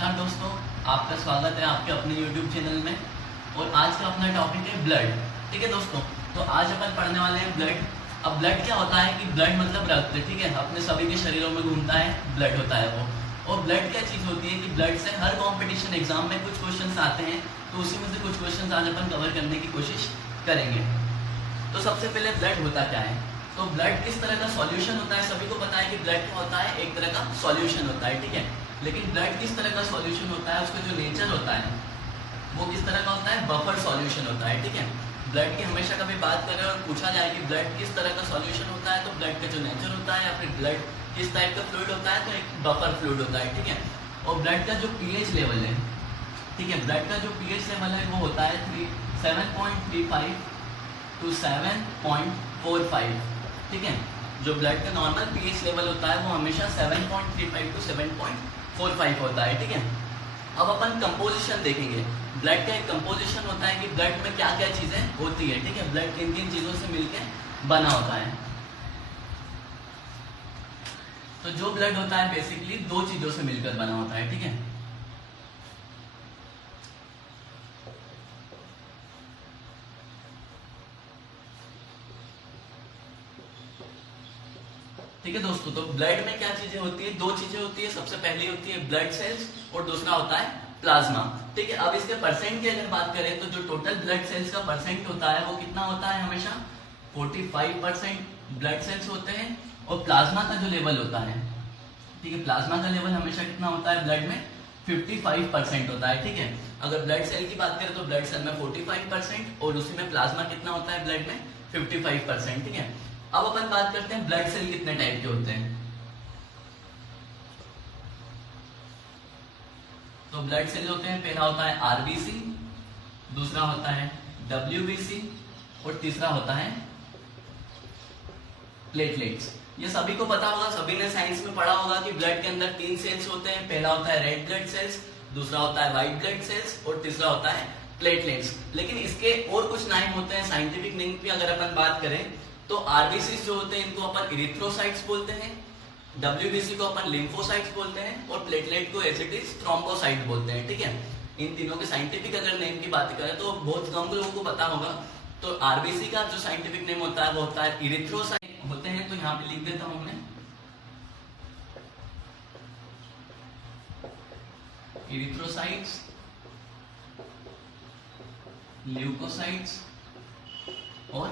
नमस्कार दोस्तों, आपका स्वागत है आपके अपने YouTube चैनल में। और आज का अपना टॉपिक है ब्लड। ठीक है दोस्तों, तो आज अपन पढ़ने वाले हैं ब्लड। अब ब्लड क्या होता है कि ब्लड मतलब रक्त, ठीक है, अपने सभी के शरीरों में घूमता है, ब्लड होता है वो। और ब्लड क्या चीज़ होती है कि ब्लड से हर कॉम्पिटिशन एग्जाम में कुछ क्वेश्चन आते हैं, तो उसी में से कुछ क्वेश्चन आज अपन कवर करने की कोशिश करेंगे। तो सबसे पहले ब्लड होता क्या है, तो ब्लड किस तरह का सॉल्यूशन होता है। सभी को पता है कि ब्लड क्या होता है, एक तरह का सॉल्यूशन होता है, ठीक है। लेकिन ब्लड किस तरह का सॉल्यूशन होता है, उसका जो नेचर होता है वो किस तरह का होता है, बफर सॉल्यूशन होता है, ठीक है। ब्लड की हमेशा कभी बात करें और पूछा जाए कि ब्लड किस तरह का सॉल्यूशन होता है, तो ब्लड का जो नेचर होता है या फिर ब्लड किस टाइप का फ्लूइड होता है, तो एक बफर फ्लूइड होता है, ठीक है। और ब्लड का जो पीएच लेवल है, ठीक है, ब्लड का जो पीएच लेवल है वो होता है 7.35 to 7.45, ठीक है। जो ब्लड का नॉर्मल पीएच लेवल होता है वो हमेशा 7.35 to 7.45 होता है, ठीक है। अब अपन कंपोजिशन देखेंगे। ब्लड का एक कंपोजिशन होता है कि ब्लड में क्या क्या चीजें होती है, ठीक है, ब्लड किन किन चीजों से मिलकर बना होता है। तो जो ब्लड होता है बेसिकली दो चीजों से मिलकर बना होता है, ठीक है। ठीक है दोस्तों, तो ब्लड में क्या चीजें होती है, दो चीजें होती है। सबसे पहली होती है ब्लड सेल्स और दूसरा होता है प्लाज्मा, ठीक है। अब इसके परसेंट की अगर बात करें तो जो टोटल ब्लड सेल्स का परसेंट होता है वो कितना होता है, हमेशा 45% ब्लड सेल्स होते हैं। और प्लाज्मा का जो लेवल होता है, ठीक है, प्लाज्मा का लेवल हमेशा कितना होता है ब्लड में, 55% होता है, ठीक है। अगर ब्लड सेल की बात करें तो ब्लड सेल में 45% और उसी में प्लाज्मा कितना होता है ब्लड में 55%, ठीक है। अब अपन बात करते हैं ब्लड सेल कितने टाइप के होते हैं। तो ब्लड सेल होते हैं, पहला होता है आरबीसी, दूसरा होता है डब्ल्यूबीसी और तीसरा होता है प्लेटलेट्स। ये सभी को पता होगा, सभी ने साइंस में पढ़ा होगा कि ब्लड के अंदर 3 सेल्स होते हैं। पहला होता है रेड ब्लड सेल्स, दूसरा होता है व्हाइट ब्लड सेल्स और तीसरा होता है प्लेटलेट्स। लेकिन इसके और कुछ नाम होते हैं साइंटिफिक नेम की अगर अपन बात करें तो आरबीसी जो होते हैं इनको अपन इरिथ्रोसाइट्स बोलते हैं, डब्ल्यूबीसी को अपन लिम्फोसाइट्स बोलते हैं और प्लेटलेट को एज इट इज थ्रोम्बोसाइट बोलते हैं, ठीक है। इन तीनों के साइंटिफिक अगर नेम की बात करें तो बहुत कम लोगों को पता होगा। तो आरबीसी का जो साइंटिफिक नेम होता है वो होता है इरिथ्रोसाइट होते हैं। तो यहाँ पे लिख देता हूं मैं, इरिथ्रोसाइट्स, ल्यूकोसाइट्स और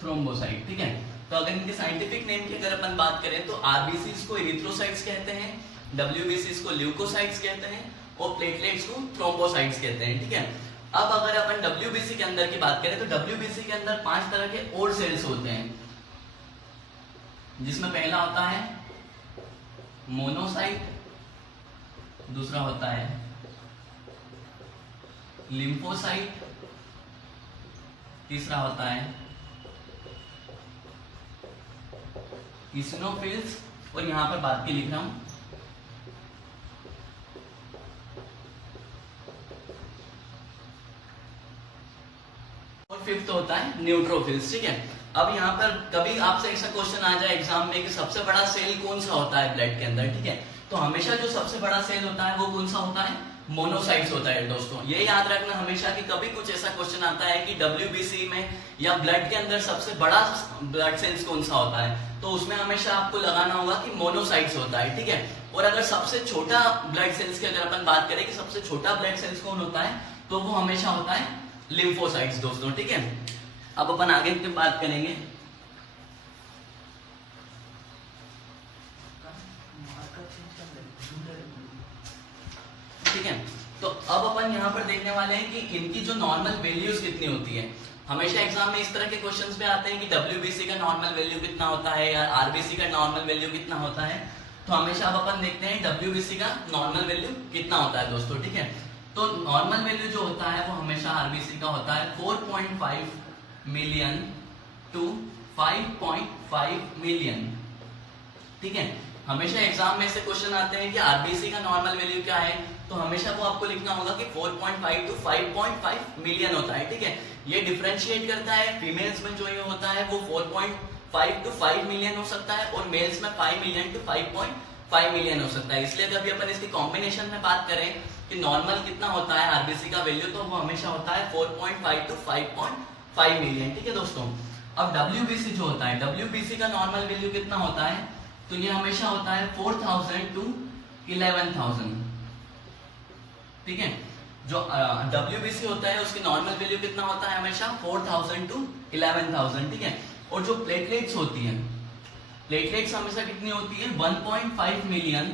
थ्रोम्बोसाइट, ठीक है। तो अगर इनके साइंटिफिक नेम की अगर अपन बात करें तो आरबीसी को इरिथ्रोसाइट्स कहते हैं, डब्ल्यूबीसी को ल्यूकोसाइट्स कहते हैं और प्लेटलेट्स को थ्रोम्बोसाइट्स कहते हैं, ठीक है। अब अगर अपन डब्ल्यूबीसी के अंदर की बात करें तो डब्ल्यूबीसी के अंदर 5 तरह के और सेल्स होते हैं, जिसमें पहला होता है मोनोसाइट, दूसरा होता है लिम्फोसाइट, तीसरा होता है इसिनोफिल्स और यहां पर बात की लिख रहा हूं और फिफ्थ होता है न्यूट्रोफिल्स, ठीक है। अब यहाँ पर कभी आपसे ऐसा क्वेश्चन आ जाए एग्जाम में कि सबसे बड़ा सेल कौन सा होता है ब्लड के अंदर, ठीक है। तो हमेशा जो सबसे बड़ा सेल होता है वो कौन सा होता है, मोनोसाइट्स होता है दोस्तों। ये याद रखना हमेशा कि कभी कुछ ऐसा क्वेश्चन आता है कि डब्ल्यूबीसी में या ब्लड के अंदर सबसे बड़ा ब्लड सेल्स कौन सा होता है, तो उसमें हमेशा आपको लगाना होगा कि मोनोसाइट्स होता है, ठीक है। और अगर सबसे छोटा ब्लड सेल्स की अगर अपन बात करें कि सबसे छोटा ब्लड सेल्स कौन होता है, तो वो हमेशा होता है लिम्फोसाइट्स दोस्तों, ठीक है। अब अपन आगे की बात करेंगे। ठीक है, तो अब अपन यहाँ पर देखने वाले हैं कि इनकी जो नॉर्मल वैल्यूज कितनी होती है। हमेशा एग्जाम में इस तरह के क्वेश्चंस पे आते हैं कि डब्ल्यूबीसी का नॉर्मल वैल्यू कितना होता है या आरबीसी का नॉर्मल वैल्यू कितना होता है। तो हमेशा अब अपन देखते हैं डब्ल्यूबीसी का नॉर्मल वैल्यू कितना होता है दोस्तों, ठीक है। तो नॉर्मल वैल्यू जो होता है वो हमेशा आरबीसी का होता है 4.5 मिलियन टू 5.5 मिलियन, ठीक है। हमेशा एग्जाम में से क्वेश्चन आते हैं कि आरबीसी का नॉर्मल वैल्यू क्या है, तो हमेशा वो आपको लिखना होगा कि 4.5 टू 5.5 मिलियन होता है, ठीक है। ये डिफरेंशिएट करता है, फीमेल्स में जो ये होता है वो 4.5 टू 5 मिलियन हो सकता है और मेल्स में 5 मिलियन टू 5 मिलियन हो सकता है। इसलिए कभी अपन इसकी कॉम्बिनेशन में बात करें कि नॉर्मल कितना होता है आरबीसी का वैल्यू, तो वो हमेशा होता है 4.5 टू 5.5 मिलियन। ठीक है दोस्तों, अब डब्ल्यूबीसी जो होता है, डब्ल्यूबीसी का नॉर्मल वैल्यू कितना होता है, तो ये हमेशा होता है 4000 टू 11000। ठीक है, जो डब्ल्यूबीसी होता है उसकी नॉर्मल वैल्यू कितना होता है, हमेशा 4000 टू 11000। ठीक है, और जो प्लेटलेट्स होती है, प्लेटलेट्स हमेशा कितनी होती है, 1.5 मिलियन,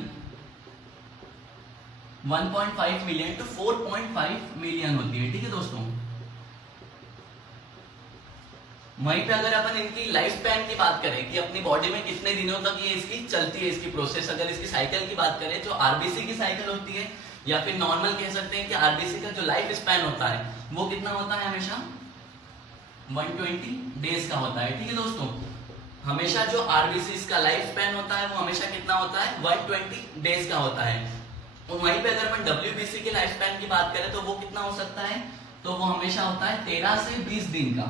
1.5 मिलियन टू 4.5 मिलियन होती है। ठीक है दोस्तों, वहीं पे अगर अपन इनकी लाइफ स्पैन की बात करें कि अपनी बॉडी में कितने दिनों तक ये इसकी चलती है इसकी प्रोसेस, अगर इसकी साइकिल की बात करें जो आरबीसी की साइकिल होती है, या फिर नॉर्मल कह सकते हैं कि आरबीसी का जो लाइफ स्पैन होता है वो कितना होता है, हमेशा 120 डेज का होता है। ठीक है दोस्तों, हमेशा जो आरबीसी का लाइफ स्पैन होता है वो हमेशा कितना होता है, 120 डेज का होता है। और वहीं पे अगर अपन डब्ल्यूबीसी के लाइफ स्पैन की बात करें तो वो कितना हो सकता है, तो वो हमेशा होता है 13 से 20 दिन का।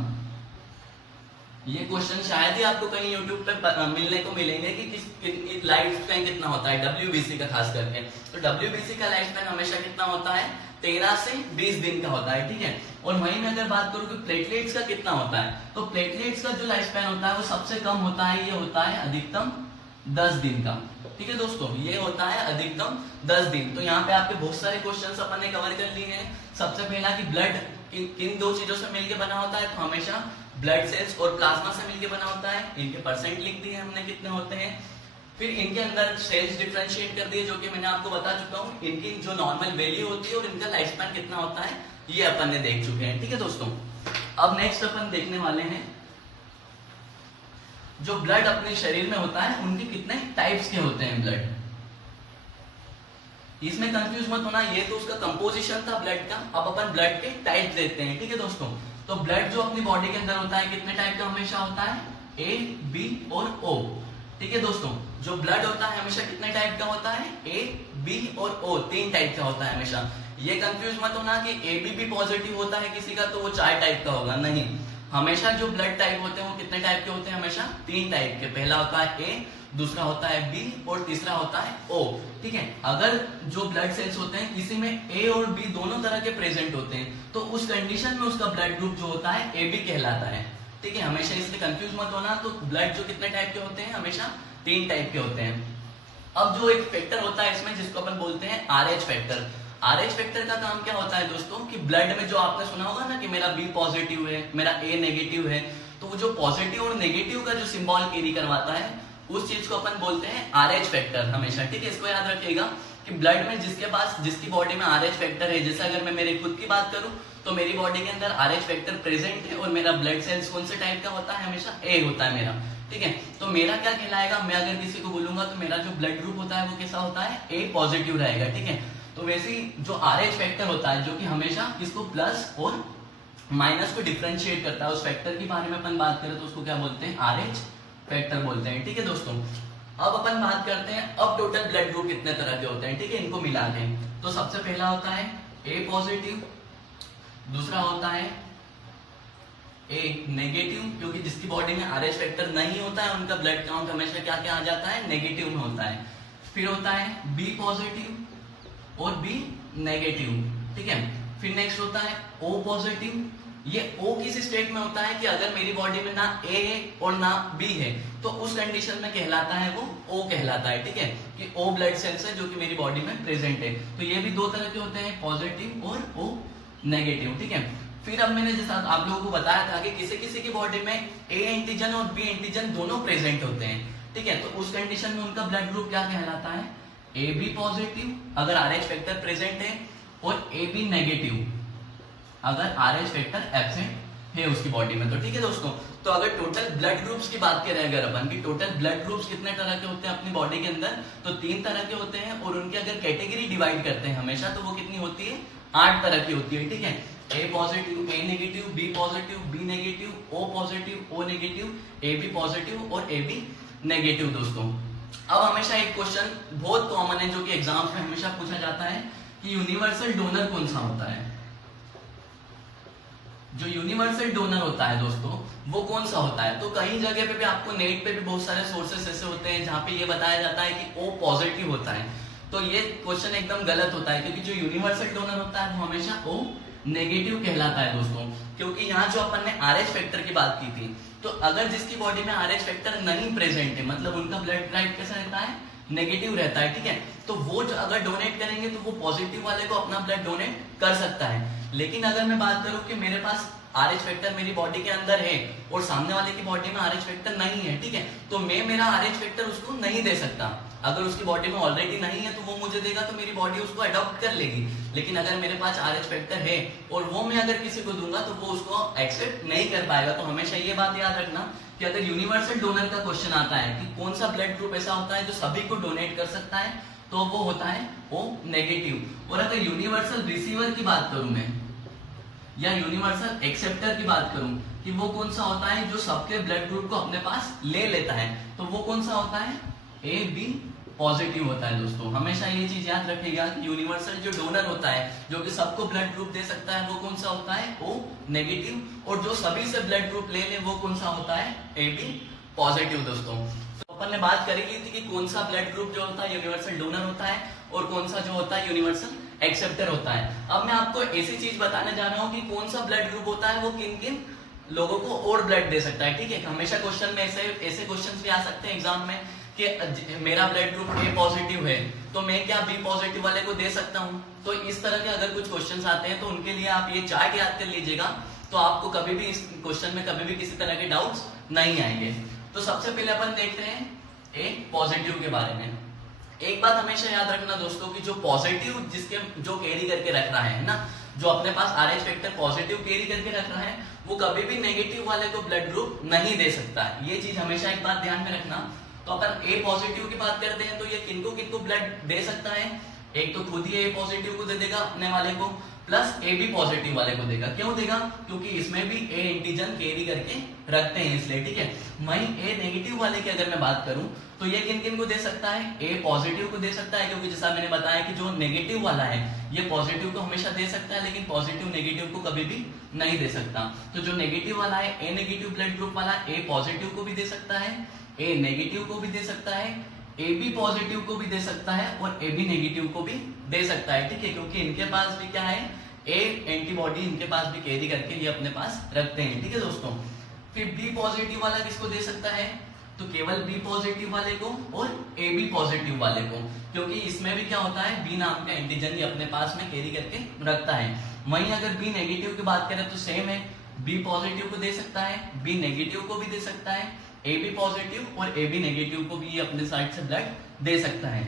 ये क्वेश्चन शायद ही आपको कहीं YouTube पे मिलने को मिलेंगे कि किस लाइफ स्पैन कितना होता है डब्ल्यूबीसी का, खास करके तो डब्ल्यूबीसी का लाइफ स्पैन हमेशा कितना होता है, 13 से 20 दिन का होता है। ठीक है, और वहीं में अगर बात करूं कि प्लेटलेट्स का कितना होता है, तो प्लेटलेट्स का जो लाइफ स्पैन होता है वो सबसे कम होता है, ये होता है अधिकतम 10 दिन का। ठीक है दोस्तों, ये होता है अधिकतम 10 दिन। तो यहाँ पे आपके बहुत सारे क्वेश्चंस अपन ने कवर कर लिए हैं। सबसे पहला कि ब्लड किन दो चीजों से मिलकर बना होता है, तो हमेशा ब्लड सेल्स और प्लाज्मा से मिलकर बना होता है। इनके परसेंट लिख दिए हमने कितने होते हैं। फिर इनके अंदर सेल्स डिफरेंशिएट कर दिए, जो कि मैंने आपको बता चुका हूँ। इनकी जो नॉर्मल वैल्यू होती है और इनका लाइफ स्पैन कितना होता है, ये अपन ने देख चुके हैं। ठीक है दोस्तों, अब नेक्स्ट अपन देखने वाले हैं जो ब्लड अपने शरीर में होता है उनके कितने टाइप्स के होते हैं ब्लड। इसमें कंफ्यूज मत होना, ये तो उसका कंपोजिशन था ब्लड का। अब अपन ब्लड के टाइप देखते हैं। ठीक है दोस्तों, तो ब्लड जो अपनी बॉडी के अंदर होता है कितने टाइप का हमेशा होता है, ए, बी और ओ। ठीक है दोस्तों, जो ब्लड होता है हमेशा कितने टाइप का होता है, ए, बी और ओ, 3 टाइप का होता है हमेशा। ये कंफ्यूज मत होना कि ए बी पॉजिटिव होता है किसी का तो वो 4 टाइप का होगा, नहीं। हमेशा जो ब्लड टाइप होते हैं वो कितने टाइप के होते हैं, हमेशा 3 टाइप के। पहला होता है ए, दूसरा होता है बी और तीसरा होता है ओ। ठीक है, अगर जो ब्लड सेल्स होते हैं किसी में ए और बी दोनों तरह के प्रेजेंट होते हैं तो उस कंडीशन में उसका ब्लड ग्रुप जो होता है ए बी कहलाता है। ठीक है, हमेशा इसलिए कंफ्यूज मत होना। तो ब्लड जो कितने टाइप के होते हैं, हमेशा 3 टाइप के होते हैं। अब जो एक फैक्टर होता है इसमें जिसको अपन बोलते हैं RH फैक्टर। RH फैक्टर का काम क्या होता है दोस्तों, कि ब्लड में जो आपने सुना होगा ना कि मेरा बी पॉजिटिव है, मेरा ए नेगेटिव है, तो वो जो पॉजिटिव और नेगेटिव का जो सिंबल कैरी करवाता है उस चीज को अपन बोलते हैं RH फैक्टर हमेशा। ठीक है, इसको याद रखिएगा कि ब्लड में जिसकी बॉडी में RH फैक्टर है, जैसे अगर मैं मेरे खुद की बात करूं तो मेरी बॉडी के अंदर RH फैक्टर प्रेजेंट है और मेरा ब्लड सेल्स कौन से टाइप का होता है, हमेशा ए होता है मेरा। ठीक है, तो मेरा क्या कहलाएगा, मैं अगर किसी को बोलूंगा तो मेरा जो ब्लड ग्रुप होता है वो कैसा होता है, ए पॉजिटिव रहेगा। ठीक है, तो वैसे ही जो RH फैक्टर होता है जो कि हमेशा किसको प्लस और माइनस को डिफरेंशिएट करता है, उस फैक्टर के बारे में अपन बात करें तो उसको क्या बोलते हैं, RH फैक्टर बोलते हैं। ठीक है दोस्तों, अब अपन बात करते हैं अब टोटल ब्लड ग्रुप कितने तरह के होते हैं। ठीक है, इनको मिला के तो सबसे पहला होता है ए पॉजिटिव, दूसरा होता है ए नेगेटिव, क्योंकि जिसकी बॉडी में RH फैक्टर नहीं होता है उनका ब्लड काउंट हमेशा क्या क्या आ जाता है, नेगेटिव में होता है। फिर होता है बी पॉजिटिव और बी नेगेटिव। ठीक है, फिर नेक्स्ट होता है O पॉजिटिव। ये O किस स्टेट में होता है कि अगर मेरी बॉडी में ना A है और ना B है तो उस कंडीशन में कहलाता है वो O कहलाता है। ठीक है, कि O ब्लड सेल्स है जो कि मेरी बॉडी में प्रेजेंट है। तो ये भी 2 तरह के होते हैं, पॉजिटिव और O नेगेटिव। ठीक है, फिर अब मैंने जैसा आप लोगों को बताया था कि किसी किसी की बॉडी में A एंटीजन और B एंटीजन दोनों प्रेजेंट होते हैं। ठीक है, तो उस कंडीशन में उनका ब्लड ग्रुप क्या कहलाता है, AB पॉजिटिव अगर RH फैक्टर प्रेजेंट है और AB नेगेटिव अगर RH फैक्टर एब्सेंट है उसकी बॉडी में। तो ठीक है दोस्तों, तो अगर टोटल ब्लड ग्रुप्स की बात करें अगर अपन की टोटल ब्लड ग्रुप्स कितने तरह के होते हैं अपनी बॉडी के अंदर, तो 3 तरह के होते हैं। और उनकी अगर कैटेगरी डिवाइड करते हैं हमेशा तो वो कितनी होती है, 8 तरह की होती है। ठीक है, A positive, A negative, B positive, B negative, O positive, O negative, A B positive और ए बी नेगेटिव। दोस्तों अब हमेशा एक क्वेश्चन बहुत कॉमन है जो कि एग्जाम्स में हमेशा पूछा जाता है कि यूनिवर्सल डोनर कौन सा होता है। यूनिवर्सल डोनर हमेशा किसको बोलते हैं, ब्लड को बोलते हैं। ठीक है, तो यूनिवर्सल डोनर कौन सा होता है, तो यूनिवर्सल डोनर हमेशा किसको बोलते हैं, ब्लड को बोलते हैं। ठीक है, तो ब्लड जो यूनिवर्सल डोनर होता है दोस्तों वो कौन सा होता है? तो कई जगह पे भी आपको नेट पे भी बहुत सारे सोर्सेस ऐसे होते हैं जहाँ पे ये बताया जाता है कि ओ पॉजिटिव होता है। तो ये क्वेश्चन एकदम गलत होता है, क्योंकि जो यूनिवर्सल डोनर होता है वो हमेशा ओ नेगेटिव कहलाता है दोस्तों। क्योंकि यहाँ जो अपन ने आरएच फैक्टर की बात की थी, तो अगर जिसकी बॉडी में आरएच फैक्टर नहीं प्रेजेंट है, मतलब उनका ब्लड टाइप कैसा रहता है? नेगेटिव रहता है, ठीक है। तो वो जो अगर डोनेट करेंगे तो वो पॉजिटिव वाले को अपना ब्लड डोनेट कर सकता है। लेकिन अगर मैं बात करूं कि मेरे पास आरएच फैक्टर मेरी बॉडी के अंदर है और सामने वाले की बॉडी में आरएच फैक्टर नहीं है, ठीक है, तो मैं मेरा आरएच फैक्टर उसको नहीं दे सकता। अगर उसकी बॉडी में ऑलरेडी नहीं है तो वो मुझे देगा तो मेरी बॉडी उसको अडॉप्ट कर लेगी। लेकिन अगर मेरे पास आरएच फैक्टर है और वो मैं अगर किसी को दूंगा तो वो उसको एक्सेप्ट नहीं कर पाएगा। तो हमेशा ये बात याद रखना कि अगर यूनिवर्सल डोनर का क्वेश्चन आता है कि कौन सा ब्लड ग्रुप ऐसा होता है जो सभी को डोनेट कर सकता है, तो वो होता है ओ नेगेटिव। और अगर यूनिवर्सल रिसीवर की बात करूं मैं, या यूनिवर्सल एक्सेप्टर की बात करूं कि वो कौन सा होता है जो सबके ब्लड ग्रुप को अपने पास ले लेता है, तो वो कौन सा होता है? ए बी पॉजिटिव होता है दोस्तों। हमेशा ये चीज याद रखिएगा कि यूनिवर्सल जो डोनर होता है जो कि सबको ब्लड ग्रुप दे सकता है, वो कौन सा होता है? O negative. और जो सभी से ब्लड ग्रुप ले ले वो कौन सा होता है? ए बी पॉजिटिव दोस्तों। तो अपन ने बात करी ली थी कि कौन सा ब्लड ग्रुप जो होता है यूनिवर्सल डोनर होता है और कौन सा जो होता है यूनिवर्सल एक्सेप्टर होता है। अब मैं आपको ऐसी चीज बताने जा रहा हूँ कि कौन सा ब्लड ग्रुप होता है वो किन किन लोगों को और ब्लड दे सकता है, ठीक है। हमेशा क्वेश्चन में ऐसे क्वेश्चन भी आ सकते हैं एग्जाम में कि मेरा ब्लड ग्रुप ए पॉजिटिव है तो मैं क्या बी पॉजिटिव वाले को दे सकता हूँ। तो इस तरह के अगर कुछ क्वेश्चंस आते हैं तो उनके लिए आप ये चार्ट याद कर लीजिएगा, तो आपको कभी भी इस क्वेश्चन में कभी भी किसी तरह के डाउट्स नहीं आएंगे। तो सबसे पहले अपन देखते हैं ए पॉजिटिव के बारे में। एक बात हमेशा याद रखना दोस्तों कि जो पॉजिटिव जिसके जो कैरी करके रख रहा है ना, जो अपने पास आरएच फैक्टर पॉजिटिव कैरी करके रख रहा है, वो कभी भी नेगेटिव वाले को ब्लड ग्रुप नहीं दे सकता है। ये चीज हमेशा एक बात ध्यान में रखना। तो अपन ए पॉजिटिव की बात करते हैं तो ये किनको किनको ब्लड दे सकता है? एक तो खुद ही ए पॉजिटिव को दे देगा अपने वाले को, प्लस ए बी पॉजिटिव वाले को देगा। क्यों देगा? क्योंकि इसमें भी ए एंटीजन कैरी करके रखते हैं इसलिए, ठीक है। वहीं ए नेगेटिव वाले की अगर मैं बात करूं तो ये किन किन को दे सकता है? ए पॉजिटिव को दे सकता है, क्योंकि जैसा मैंने बताया कि जो नेगेटिव वाला है ये पॉजिटिव को हमेशा दे सकता है, लेकिन पॉजिटिव नेगेटिव को कभी भी नहीं दे सकता। तो जो नेगेटिव वाला है ए नेगेटिव ब्लड ग्रुप वाला ए पॉजिटिव को भी दे सकता है, ए नेगेटिव को भी दे सकता है, ए बी पॉजिटिव को भी दे सकता है और ए बी नेगेटिव को भी दे सकता है, ठीक है। क्योंकि इनके पास भी क्या है? ए एंटीबॉडी इनके पास भी कैरी करके ये अपने पास रखते हैं, ठीक है दोस्तों। फिर बी पॉजिटिव वाला किसको दे सकता है? तो केवल बी पॉजिटिव वाले को और ए बी पॉजिटिव वाले को, क्योंकि इसमें भी क्या होता है? बी नाम का एंटीजन ही अपने पास में कैरी करके रखता है। वहीं अगर बी नेगेटिव की बात करें तो सेम है, बी पॉजिटिव को दे सकता है, बी नेगेटिव को भी दे सकता है, ए बी पॉजिटिव और ए बी नेगेटिव को भी अपने साइड से ब्लड दे सकता है।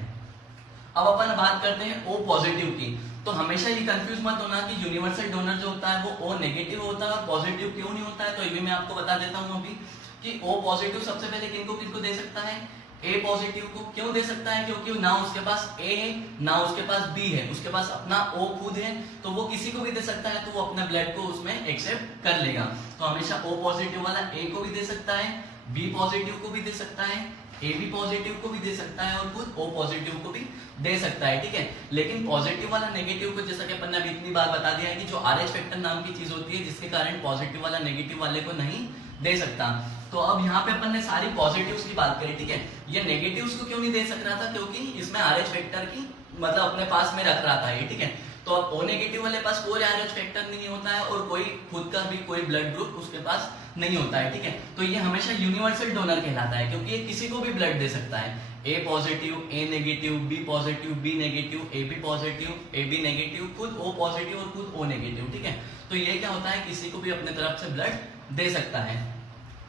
अब अपन बात करते हैं ओ पॉजिटिव की। तो हमेशा ये कंफ्यूज मत होना कि यूनिवर्सल डोनर जो होता है वो ओ नेगेटिव होता है और पॉजिटिव क्यों नहीं होता है। तो ये भी मैं आपको बता देता हूँ अभी कि ओ पॉजिटिव सबसे पहले किनको किनको दे सकता है? ए पॉजिटिव को। क्यों दे सकता है? क्योंकि ना उसके पास ए है ना उसके पास बी है, उसके पास अपना ओ खुद है, तो वो किसी को भी दे सकता है, तो वो अपने ब्लड को उसमें एक्सेप्ट कर लेगा। तो हमेशा ओ पॉजिटिव वाला ए को भी दे सकता है, बी पॉजिटिव को भी दे सकता है, ए बी पॉजिटिव को भी दे सकता है और खुद ओ पॉजिटिव को भी दे सकता है, ठीक है। लेकिन पॉजिटिव वाला नेगेटिव को, जैसा कि अपन ने अभी इतनी बार बता दिया है कि जो आरएच फैक्टर नाम की चीज होती है जिसके कारण पॉजिटिव वाला नेगेटिव वाले को नहीं दे सकता। तो अब यहाँ पे अपन ने सारी पॉजिटिव्स की बात करी, ठीक है। ये नेगेटिव्स को क्यों नहीं दे सक रहा था? क्योंकि इसमें आरएच फैक्टर की मतलब अपने पास में रख रहा था ये, ठीक है। तो अब ओ नेगेटिव वाले पास कोई आरएच फैक्टर नहीं होता है और कोई खुद का भी कोई ब्लड ग्रुप उसके पास नहीं होता है, ठीक है। तो ये हमेशा यूनिवर्सल डोनर कहलाता है क्योंकि ये किसी को भी ब्लड दे सकता है। A positive, A negative, B positive, B negative, A B positive, A B negative, खुद ओ पॉजिटिव और खुद ओ नेगेटिव, ठीक है। तो ये क्या होता है? किसी को भी अपने तरफ से ब्लड दे सकता है।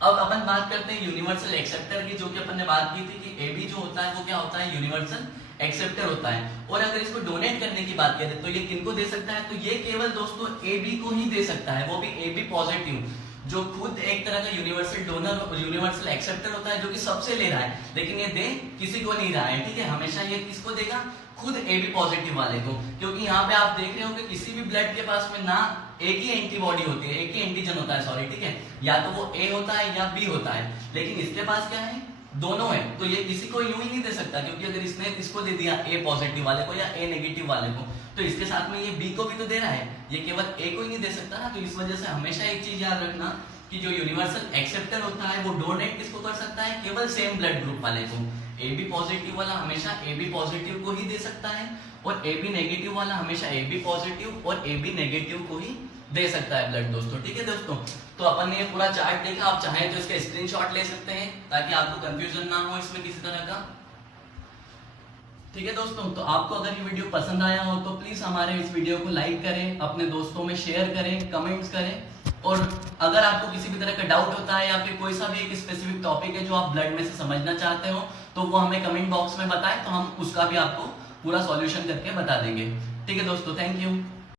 अब अपन बात करते हैं यूनिवर्सल एक्सेप्टर की, जो कि अपन ने बात की थी कि ए बी जो होता है वो क्या होता है? यूनिवर्सल एक्सेप्टर होता है। और अगर इसको डोनेट करने की बात करें तो ये किनको दे सकता है? तो ये केवल दोस्तों ए बी को ही दे सकता है, वो भी ए बी पॉजिटिव, जो खुद एक तरह का यूनिवर्सल डोनर और यूनिवर्सल एक्सेप्टर होता है, जो कि सबसे ले रहा है लेकिन ये दे किसी को नहीं रहा है, ठीक है। हमेशा ये किसको देगा? खुद ए बी पॉजिटिव वाले को, क्योंकि यहाँ पे आप देख रहे हो कि किसी भी ब्लड के पास में ना एक ही एंटीबॉडी होती है, एक ही एंटीजन होता है, सॉरी, ठीक है। या तो वो ए होता है या बी होता है, लेकिन इसके पास क्या है? दोनों है, तो ये किसी को यूं ही नहीं दे सकता, क्योंकि अगर इसने इसको दे दिया ए पॉजिटिव वाले को या ए नेगेटिव वाले को, तो इसके साथ में ये बी को भी तो दे रहा है, ये केवल ए को ही नहीं दे सकता ना। तो इस वजह से हमेशा एक चीज याद रखना कि जो यूनिवर्सल एक्सेप्टर होता है वो डोनेट किसको कर सकता है, केवल सेम ब्लड ग्रुप वाले को। ए बी पॉजिटिव वाला हमेशा ए बी पॉजिटिव को ही दे सकता है, और ए बी नेगेटिव वाला हमेशा ए बी पॉजिटिव और ए बी नेगेटिव को ही दे सकता है ब्लड दोस्तों। ठीक है दोस्तों, तो अपन ने ये पूरा चार्ट देखा, आप चाहें तो इसका स्क्रीनशॉट ले सकते हैं ताकि आपको कंफ्यूजन ना हो इसमें किसी तरह का। ठीक है दोस्तों, तो आपको अगर ये वीडियो पसंद आया हो तो प्लीज हमारे इस वीडियो को लाइक करें, अपने दोस्तों में शेयर करें, कमेंट्स करें, और अगर आपको किसी भी तरह का डाउट होता है या फिर कोई सा भी एक स्पेसिफिक टॉपिक है जो आप ब्लड में से समझना चाहते हो तो वो हमें कमेंट बॉक्स में बताएं, तो हम उसका भी आपको पूरा सॉल्यूशन करके बता देंगे। ठीक है दोस्तों, थैंक यू।